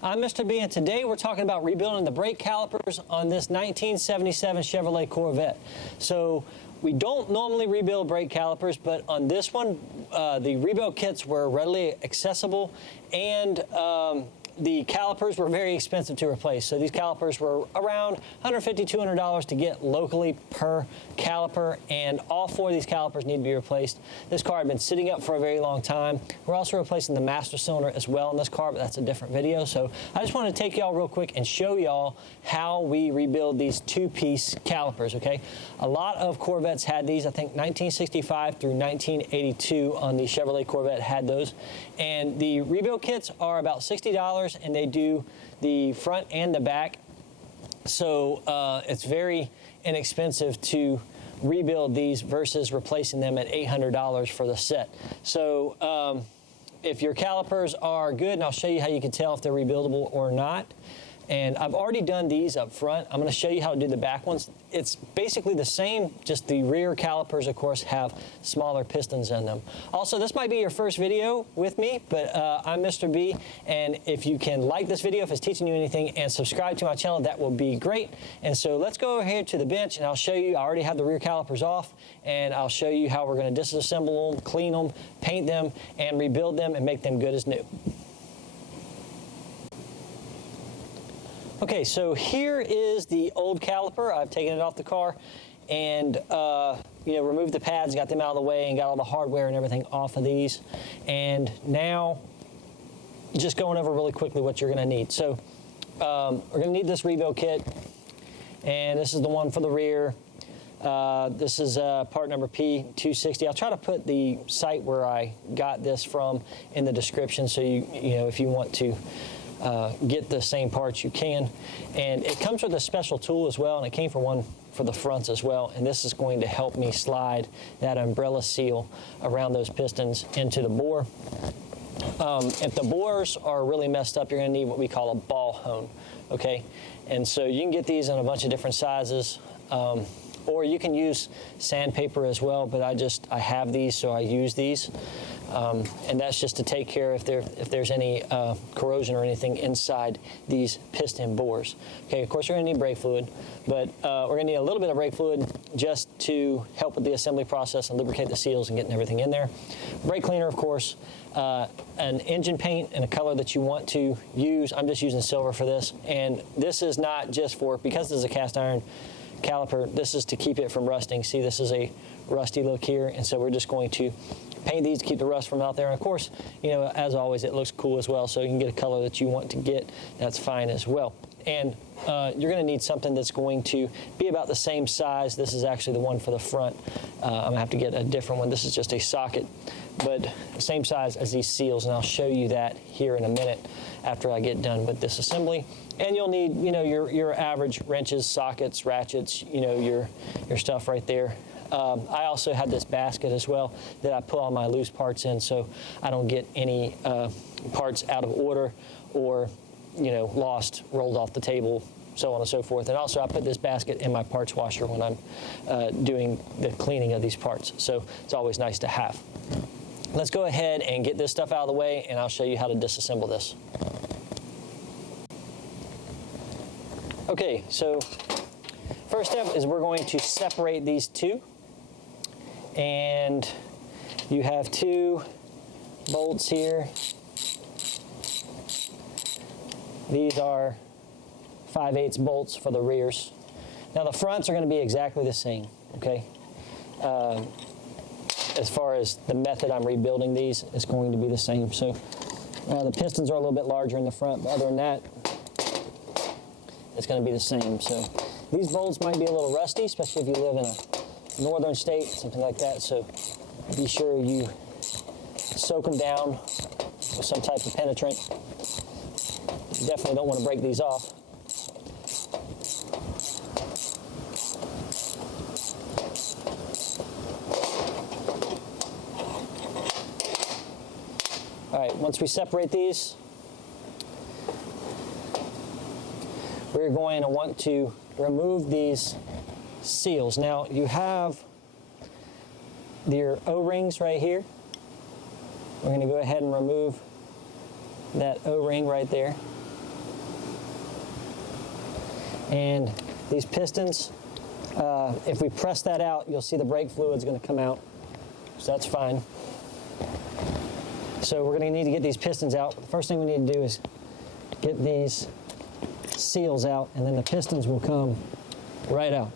I'm Mr. B, and today we're talking about rebuilding the brake calipers on this 1977 Chevrolet Corvette. So we don't normally rebuild brake calipers, but on this one, the rebuild kits were readily accessible, and the calipers were very expensive to replace. So these calipers were around $150, $200 to get locally per caliper, and all four of these calipers need to be replaced. This car had been sitting up for a very long time. We're also replacing the master cylinder as well in this car, but that's a different video. So I just want to take y'all real quick and show y'all how we rebuild these two-piece calipers, okay? A lot of Corvettes had these. I think 1965 through 1982 on the Chevrolet Corvette had those. And the rebuild kits are about $60, and they do the front and the back. So it's very inexpensive to rebuild these versus replacing them at $800 for the set. So if your calipers are good, and I'll show you how you can tell if they're rebuildable or not. And I've already done these up front. I'm going to show you how to do the back ones. It's basically the same, just the rear calipers, of course, have smaller pistons in them. Also, this might be your first video with me, but I'm Mr. B, and if you can like this video, if it's teaching you anything, and subscribe to my channel, that will be great. And so let's go ahead to the bench, and I'll show you. I already have the rear calipers off, and I'll show you how we're going to disassemble them, clean them, paint them, and rebuild them, and make them good as new. Okay, so here is the old caliper. I've taken it off the car and removed the pads, got them out of the way, and got all the hardware and everything off of these. And now, just going over really quickly what you're going to need. So we're going to need this rebuild kit, and this is the one for the rear. This is part number P260. I'll try to put the site where I got this from in the description, so you know if you want to get the same parts you can. And it comes with a special tool as well, and it came for one for the fronts as well, and this is going to help me slide that umbrella seal around those pistons into the bore. If the bores are really messed up, you're going to need what we call a ball hone, okay? And so you can get these in a bunch of different sizes, or you can use sandpaper as well, but I have these, so I use these. And that's just to take care if there's any corrosion or anything inside these piston bores. Okay, of course you're going to need brake fluid, but we're going to need a little bit of brake fluid just to help with the assembly process and lubricate the seals and getting everything in there. Brake cleaner, of course, an engine paint in a color that you want to use. I'm just using silver for this, and this is not just because this is a cast iron caliper, this is to keep it from rusting. See, this is a rusty look here, and so we're just going to paint these to keep the rust from out there. And of course, as always, it looks cool as well, so you can get a color that you want to get. That's fine as well. And you're going to need something that's going to be about the same size. This is actually the one for the front. I'm going to have to get a different one. This is just a socket, but same size as these seals, and I'll show you that here in a minute after I get done with this assembly. And you'll need, your average wrenches, sockets, ratchets, your stuff right there. I also had this basket as well that I put all my loose parts in, so I don't get any parts out of order or, lost, rolled off the table, so on and so forth. And also I put this basket in my parts washer when I'm doing the cleaning of these parts, so it's always nice to have. Let's go ahead and get this stuff out of the way, and I'll show you how to disassemble this. Okay, so first step is we're going to separate these two. And you have two bolts here. These are 5/8 bolts for the rears. Now the fronts are going to be exactly the same, okay? As far as the method I'm rebuilding these, it's going to be the same. So the pistons are a little bit larger in the front, but other than that, it's going to be the same. So these bolts might be a little rusty, especially if you live in a northern state, something like that, so be sure you soak them down with some type of penetrant. You definitely don't want to break these off. All right, once we separate these, we're going to want to remove these seals. Now you have your O-rings right here. We're going to go ahead and remove that O-ring right there. And these pistons, if we press that out, you'll see the brake fluid's going to come out. So that's fine. So we're going to need to get these pistons out. The first thing we need to do is get these seals out, and then the pistons will come right out.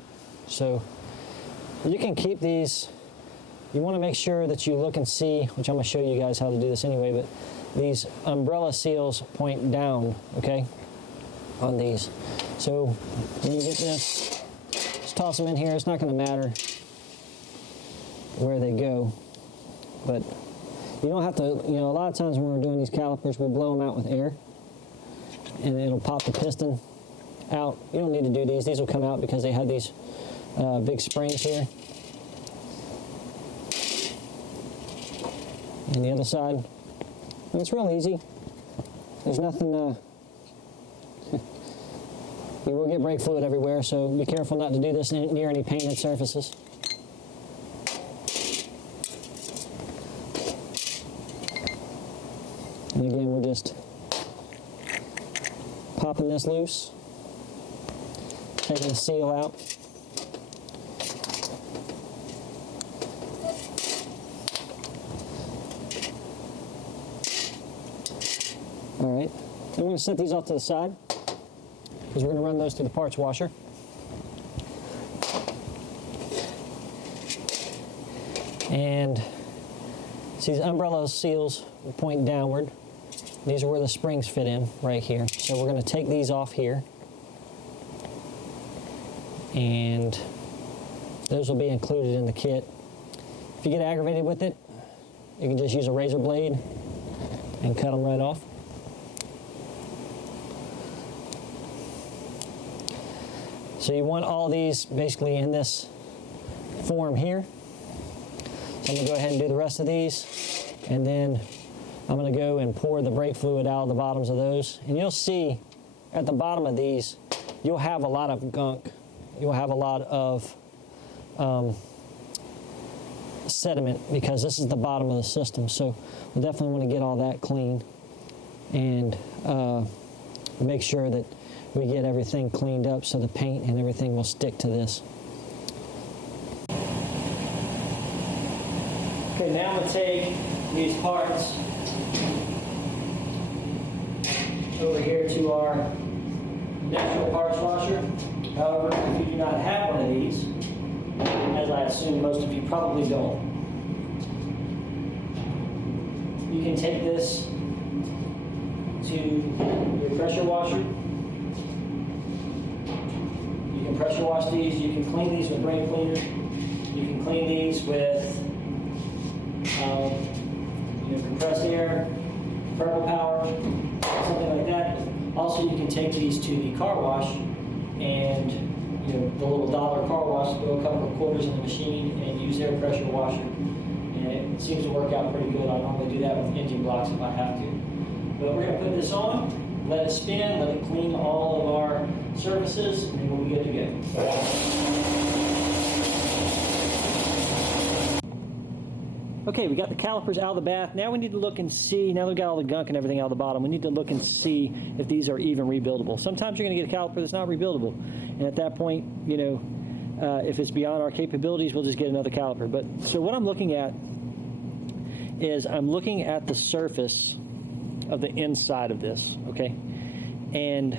So you can keep these. You want to make sure that you look and see, which I'm going to show you guys how to do this anyway, but these umbrella seals point down, okay, on these. So when you get this, just toss them in here. It's not going to matter where they go, but you don't have to, you know, a lot of times when we're doing these calipers, we blow them out with air, and it'll pop the piston out. You don't need to do these. These will come out because they have these big springs here. And the other side, and it's real easy. There's nothing, you will get brake fluid everywhere, so be careful not to do this near any painted surfaces. And again, we're just popping this loose, taking the seal out. All right, then we're going to set these off to the side because we're going to run those through the parts washer. And see, these umbrella seals will point downward. These are where the springs fit in, right here. So we're going to take these off here. And those will be included in the kit. If you get aggravated with it, you can just use a razor blade and cut them right off. So you want all these basically in this form here. So I'm going to go ahead and do the rest of these, and then I'm going to go and pour the brake fluid out of the bottoms of those. And you'll see at the bottom of these, you'll have a lot of gunk. You'll have a lot of sediment because this is the bottom of the system. So we definitely want to get all that clean and make sure that we get everything cleaned up so the paint and everything will stick to this. Okay, now I'm going to take these parts over here to our natural parts washer. However, if you do not have one of these, as I assume most of you probably don't, you can take this to your pressure washer. You can pressure wash these. You can clean these with brake cleaner. You can clean these with compressed air, purple power, something like that. Also, you can take these to the car wash and the little dollar car wash, throw a couple of quarters in the machine and use their pressure washer. And it seems to work out pretty good. I normally do that with engine blocks if I have to. But we're going to put this on, let it spin, let it clean all of our surfaces, and then we'll be good to go. Okay, we got the calipers out of the bath. Now we need to look and see, now we've got all the gunk and everything out of the bottom, we need to look and see if these are even rebuildable. Sometimes you're going to get a caliper that's not rebuildable. And at that point, if it's beyond our capabilities, we'll just get another caliper. But so what I'm looking at is I'm looking at the surface of the inside of this, okay? And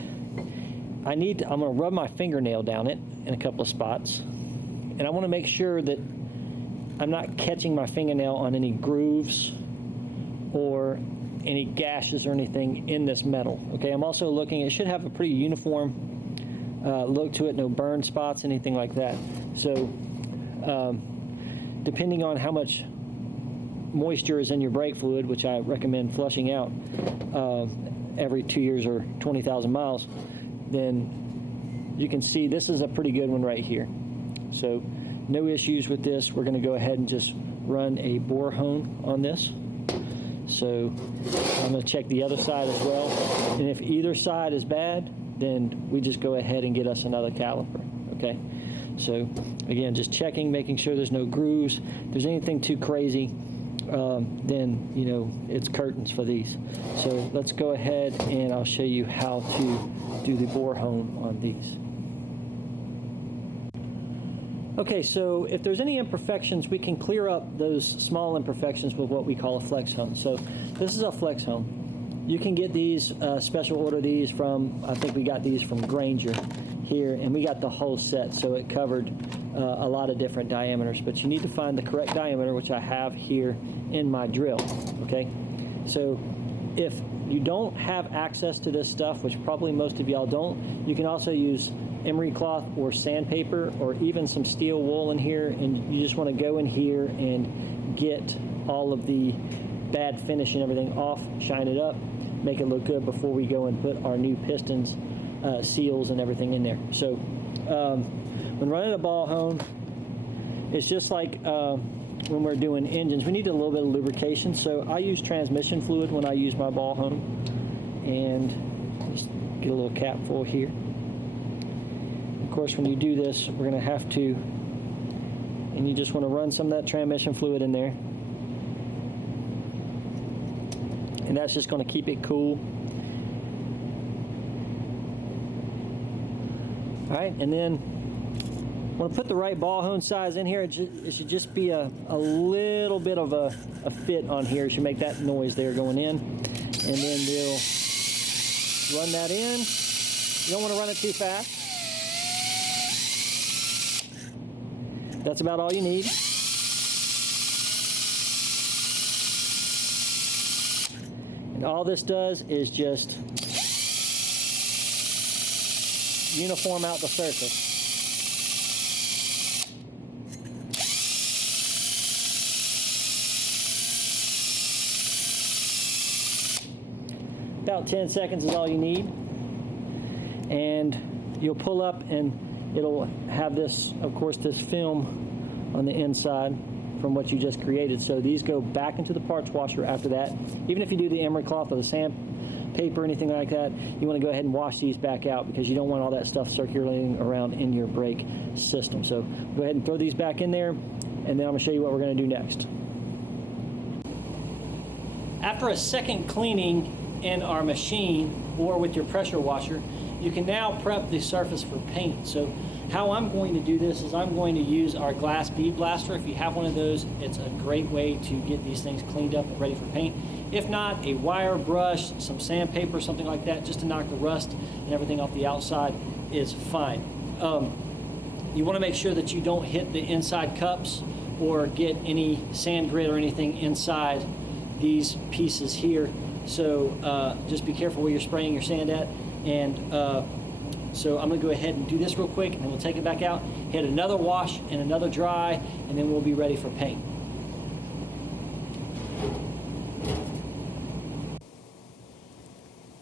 I'm going to rub my fingernail down it in a couple of spots. And I want to make sure that I'm not catching my fingernail on any grooves or any gashes or anything in this metal. Okay, I'm also looking, it should have a pretty uniform look to it, no burn spots, anything like that. So depending on how much moisture is in your brake fluid, which I recommend flushing out every 2 years or 20,000 miles, then you can see this is a pretty good one right here. So no issues with this. We're going to go ahead and just run a bore hone on this. So I'm going to check the other side as well. And if either side is bad, then we just go ahead and get us another caliper. Okay. So again, just checking, making sure there's no grooves. If there's anything too crazy, then it's curtains for these. So let's go ahead and I'll show you how to do the bore hone on these. Okay, so if there's any imperfections, we can clear up those small imperfections with what we call a flex hone. So this is a flex hone. You can get these, special order these from, I think we got these from Granger here, and we got the whole set, so it covered a lot of different diameters. But you need to find the correct diameter, which I have here in my drill, okay? So if you don't have access to this stuff, which probably most of y'all don't, you can also use emery cloth or sandpaper or even some steel wool in here, and you just want to go in here and get all of the bad finish and everything off, shine it up, make it look good before we go and put our new pistons, seals and everything in there. So when running a ball hone, it's just like when we're doing engines, we need a little bit of lubrication. So I use transmission fluid when I use my ball hone, and just get a little cap full here. Of course, when you do this, we're going to have to, and you just want to run some of that transmission fluid in there, and that's just going to keep it cool. All right, and then want to put the right ball hone size in here. It should just be a little bit of a fit on here. It should make that noise there going in, and then we'll run that in. You don't want to run it too fast. That's about all you need. And all this does is just uniform out the surface. About 10 seconds is all you need. And you'll pull up and it'll have this, of course, this film on the inside from what you just created. So these go back into the parts washer after that. Even if you do the emery cloth or the sandpaper or anything like that, you want to go ahead and wash these back out because you don't want all that stuff circulating around in your brake system. So go ahead and throw these back in there, and then I'm going to show you what we're going to do next. After a second cleaning in our machine or with your pressure washer, you can now prep the surface for paint. So how I'm going to do this is I'm going to use our glass bead blaster. If you have one of those, it's a great way to get these things cleaned up and ready for paint. If not, a wire brush, some sandpaper, something like that, just to knock the rust and everything off the outside is fine. You want to make sure that you don't hit the inside cups or get any sand grit or anything inside these pieces here. So just be careful where you're spraying your sand at. And so I'm going to go ahead and do this real quick, and then we'll take it back out, hit another wash and another dry, and then we'll be ready for paint.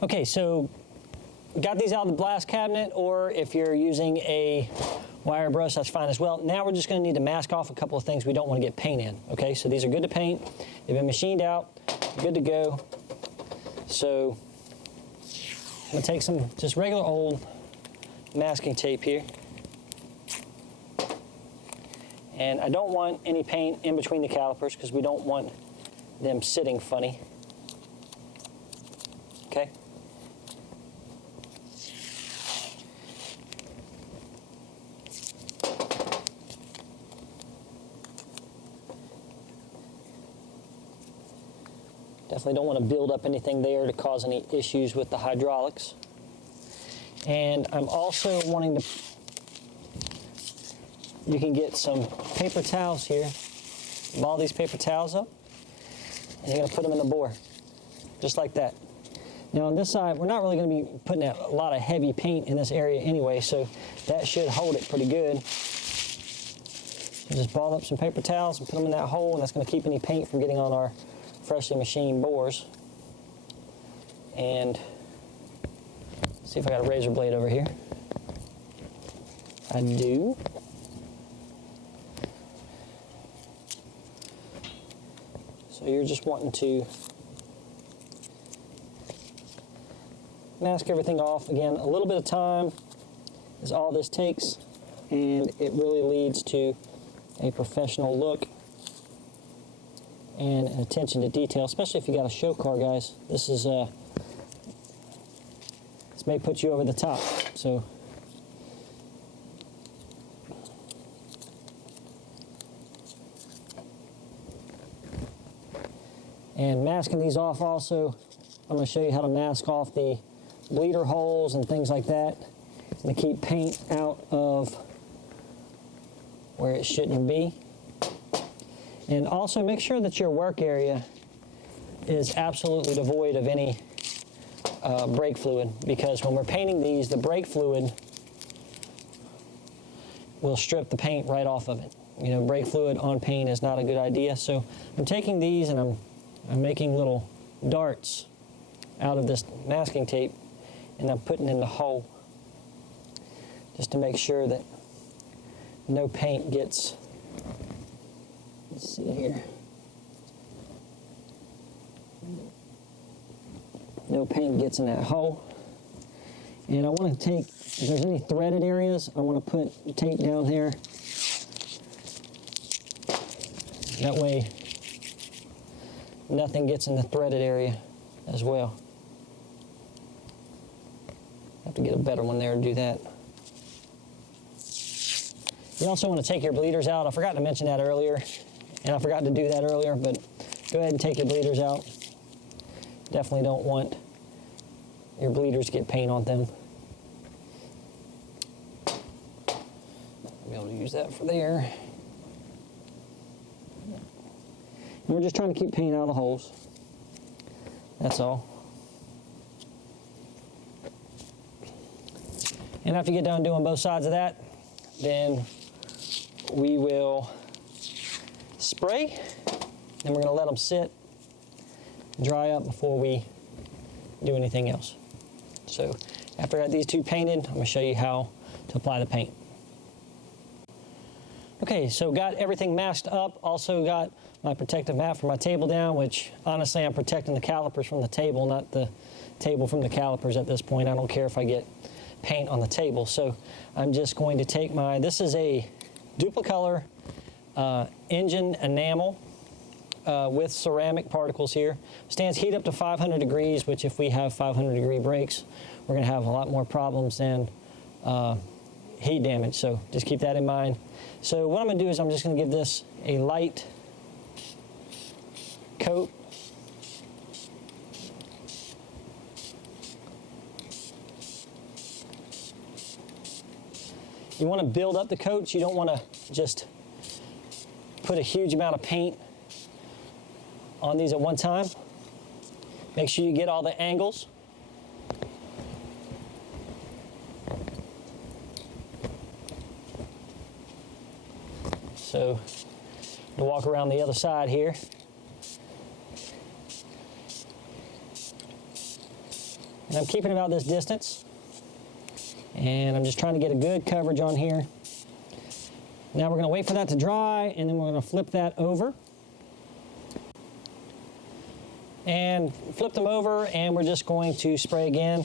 Okay, so we got these out of the blast cabinet, or if you're using a wire brush, that's fine as well. Now we're just going to need to mask off a couple of things we don't want to get paint in. Okay, so these are good to paint. They've been machined out, good to go. So I'm going to take some just regular old masking tape here. And I don't want any paint in between the calipers because we don't want them sitting funny. Okay? Definitely don't want to build up anything there to cause any issues with the hydraulics. And I'm also wanting to, you can get some paper towels here, ball these paper towels up, and you're going to put them in the bore, just like that. Now on this side, we're not really going to be putting a lot of heavy paint in this area anyway, so that should hold it pretty good. So just ball up some paper towels and put them in that hole, and that's going to keep any paint from getting on our freshly machined bores. And see if I got a razor blade over here. I do. So you're just wanting to mask everything off. Again, a little bit of time is all this takes, and it really leads to a professional look and an attention to detail, especially if you got a show car, guys. This is this may put you over the top. So And masking these off also, I'm going to show you how to mask off the bleeder holes and things like that, and to keep paint out of where it shouldn't be. And also make sure that your work area is absolutely devoid of any brake fluid, because when we're painting these, the brake fluid will strip the paint right off of it. You know, brake fluid on paint is not a good idea. So I'm taking these and I'm making little darts out of this masking tape, and I'm putting in the hole just to make sure that no paint gets, let's see here, no paint gets in that hole. And I want to take, if there's any threaded areas, I want to put tape down here. That way nothing gets in the threaded area as well. I have to get a better one there to do that. You also want to take your bleeders out. I forgot to mention that earlier, and I forgot to do that earlier, but go ahead and take your bleeders out. Definitely don't want your bleeders to get paint on them. I'll be able to use that for there. And we're just trying to keep paint out of the holes. That's all. And after you get done doing both sides of that, then we will spray. Then we're going to let them sit, dry up before we do anything else. So after I got these two painted, I'm going to show you how to apply the paint. Okay, so got everything masked up. Also got my protective mat for my table down, which honestly I'm protecting the calipers from the table, not the table from the calipers at this point. I don't care if I get paint on the table. So I'm just going to take my, this is a duplicolor engine enamel with ceramic particles here. Stands heat up to 500 degrees, which if we have 500 degree brakes, we're going to have a lot more problems than heat damage. So just keep that in mind. So what I'm going to do is I'm just going to give this a light coat. You want to build up the coats. You don't want to just put a huge amount of paint on these at one time. Make sure you get all the angles. So to walk around the other side here. And I'm keeping about this distance. And I'm just trying to get a good coverage on here. Now we're going to wait for that to dry, and then we're going to flip that over. And flip them over, and we're just going to spray again.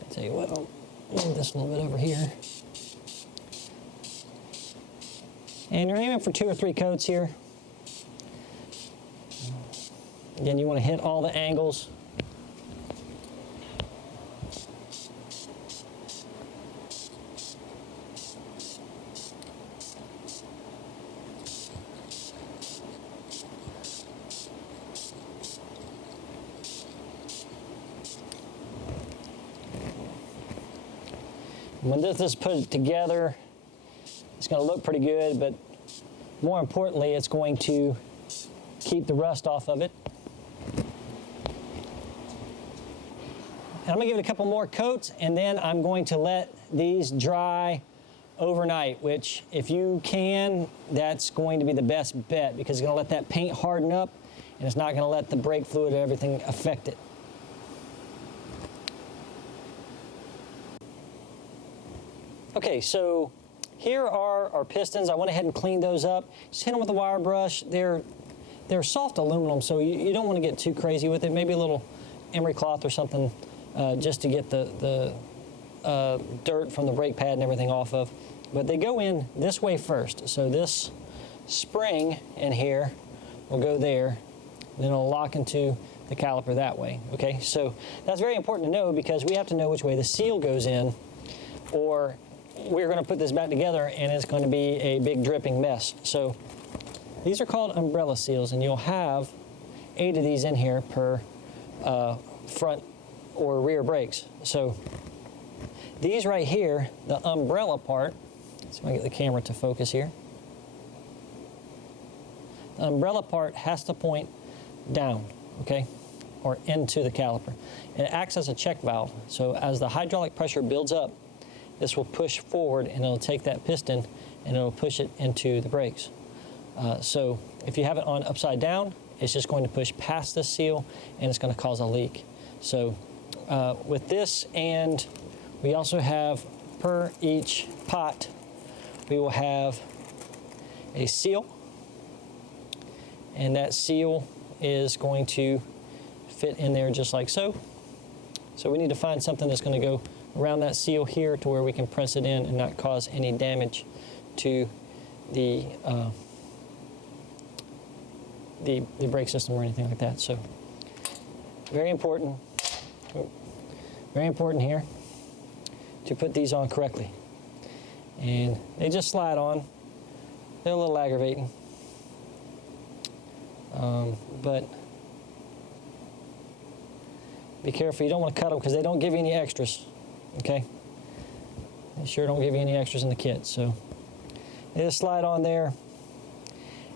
I'll tell you what, I'll move this a little bit over here. And you're aiming for 2 or 3 coats here. Again, you want to hit all the angles. When this is put together, it's going to look pretty good, but more importantly, it's going to keep the rust off of it. And I'm going to give it a couple more coats, and then I'm going to let these dry overnight, which if you can, that's going to be the best bet, because it's going to let that paint harden up, and it's not going to let the brake fluid or everything affect it. Okay, so here are our pistons. I went ahead and cleaned those up. Just hit them with a wire brush. They're soft aluminum, so you don't want to get too crazy with it. Maybe a little emery cloth or something just to get the dirt from the brake pad and everything off of. But they go in this way first. So this spring in here will go there. Then it'll lock into the caliper that way. Okay, so that's very important to know, because we have to know which way the seal goes in, or we're going to put this back together and it's going to be a big dripping mess. So These are called umbrella seals, and you'll have 8 of these in here per front or rear brakes. So these right here, the umbrella part, let's see if I can get the camera to focus here. The umbrella part has to point down, okay, or into the caliper. And it acts as a check valve. So as the hydraulic pressure builds up, this will push forward and it'll take that piston and it'll push it into the brakes. So if you have it on upside down, it's just going to push past this seal and it's going to cause a leak. So with this, and we also have per each pot, we will have a seal, and that seal is going to fit in there just like so. So we need to find something that's going to go around that seal here to where we can press it in and not cause any damage to the brake system or anything like that. So very important here to put these on correctly. And they just slide on. They're a little aggravating. But be careful, you don't want to cut them because they don't give you any extras, okay? They sure don't give you any extras in the kit. So they just slide on there.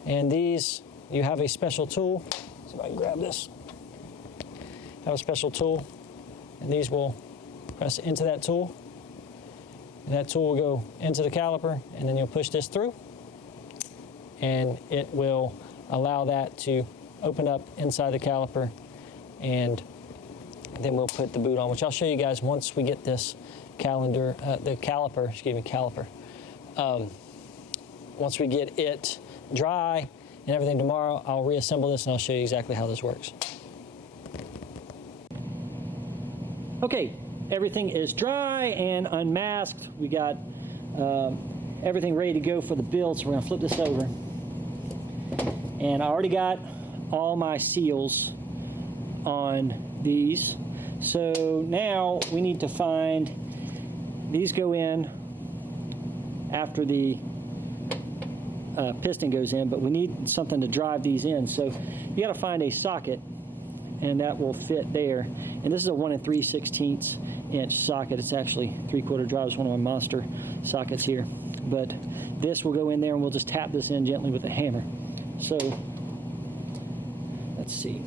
And these, you have a special tool. See if I can grab this. Have a special tool, and these will press into that tool. And that tool will go into the caliper, and then you'll push this through, and it will allow that to open up inside the caliper, and then we'll put the boot on, which I'll show you guys once we get this caliper. Once we get it dry and everything tomorrow, I'll reassemble this and I'll show you exactly how this works. Okay, everything is dry and unmasked. We got everything ready to go for the build, so we're gonna flip this over. And I already got all my seals on these. So now we need to find, these go in after the piston goes in, but we need something to drive these in. So you got to find a socket, and that will fit there. And this is a 1 3/16 inch socket. It's actually 3/4 drive. It's one of my monster sockets here. But this will go in there, and we'll just tap this in gently with a hammer. So let's see.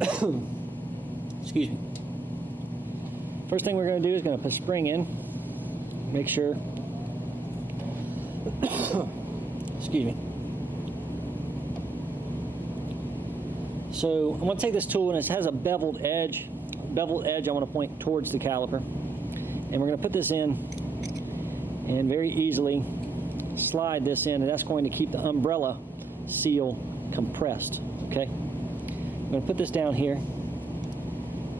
Excuse me. First thing we're going to do is going to put a spring in. Make sure. Excuse me. So I'm going to take this tool, and it has a beveled edge. Beveled edge I want to point towards the caliper. And we're going to put this in and very easily slide this in, and that's going to keep the umbrella seal compressed. Okay? I'm going to put this down here,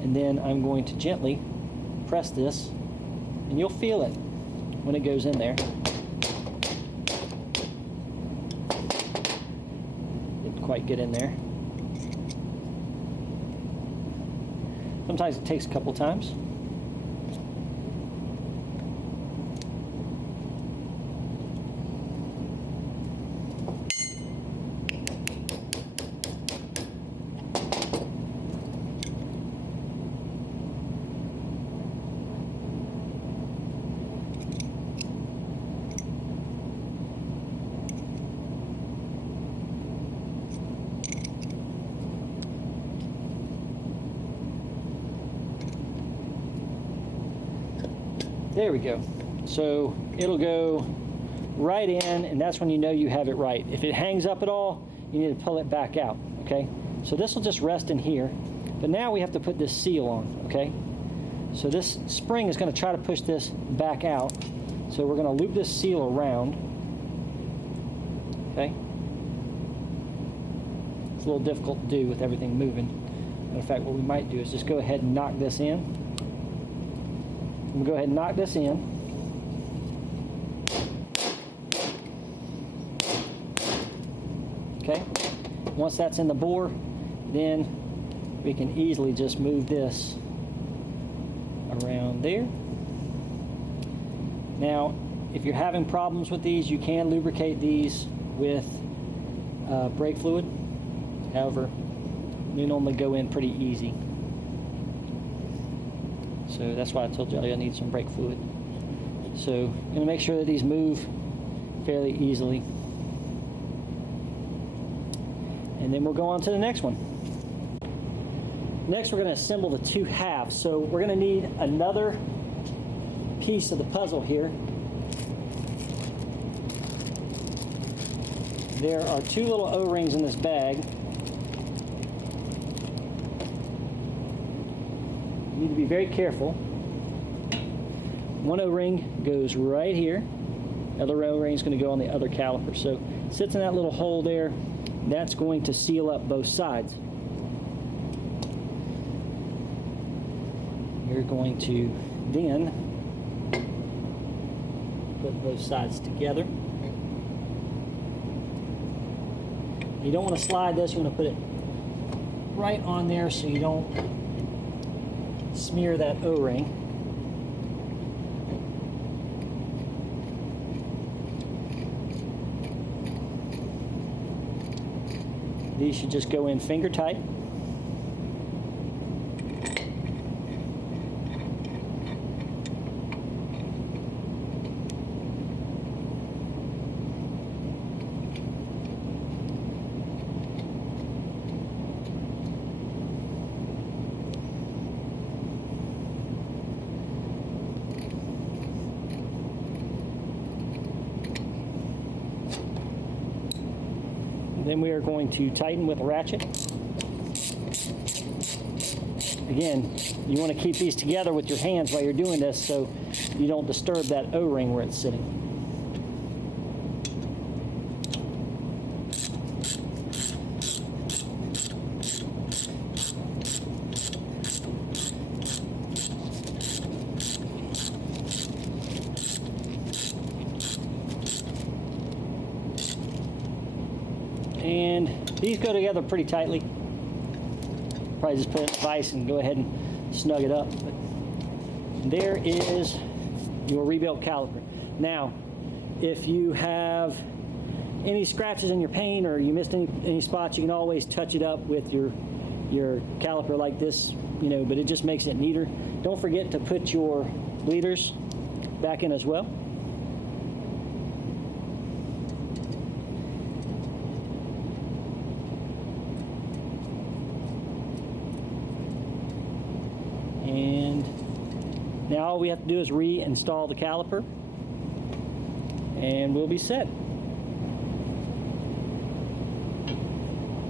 and then I'm going to gently press this, and you'll feel it when it goes in there. Didn't quite get in there. Sometimes it takes a couple times. There we go. So it'll go right in, and that's when you know you have it right. If it hangs up at all, you need to pull it back out, okay? So this will just rest in here, but now we have to put this seal on, okay? So this spring is going to try to push this back out. So we're going to loop this seal around, okay? It's a little difficult to do with everything moving. Matter of fact, what we might do is just go ahead and knock this in. We'll go ahead and knock this in. Okay. Once that's in the bore, then we can easily just move this around there. Now, if you're having problems with these, you can lubricate these with brake fluid. However, they normally go in pretty easy. So that's why I told you I need some brake fluid. So I'm going to make sure that these move fairly easily. And then we'll go on to the next one. Next, we're going to assemble the two halves. So we're going to need another piece of the puzzle here. There are two little O-rings in this bag. You need to be very careful. One O-ring goes right here. The other O-ring is going to go on the other caliper. So it sits in that little hole there. That's going to seal up both sides. You're going to then put both sides together. You don't want to slide this, you want to put it right on there so you don't smear that O-ring. These should just go in finger tight. Then we are going to tighten with a ratchet. Again, you want to keep these together with your hands while you're doing this so you don't disturb that O-ring where it's sitting. And these go together pretty tightly. Probably just put it in a vise and go ahead and snug it up. But there is your rebuilt caliper. Now, if you have any scratches in your paint or you missed any spots, you can always touch it up with your caliper like this, you know, but it just makes it neater. Don't forget to put your bleeders back in as well. And now all we have to do is reinstall the caliper and we'll be set.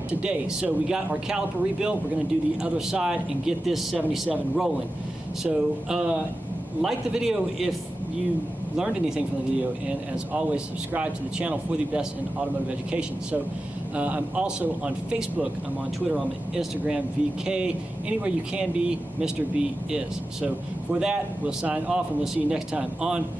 Today, so we got our caliper rebuilt. We're going to do the other side and get this 77 rolling. So like the video if you learned anything from the video, and as always, subscribe to the channel for the best in automotive education. So I'm also on Facebook, I'm on Twitter, I'm on Instagram, VK, anywhere you can be, Mr. B is. So for that, we'll sign off and we'll see you next time on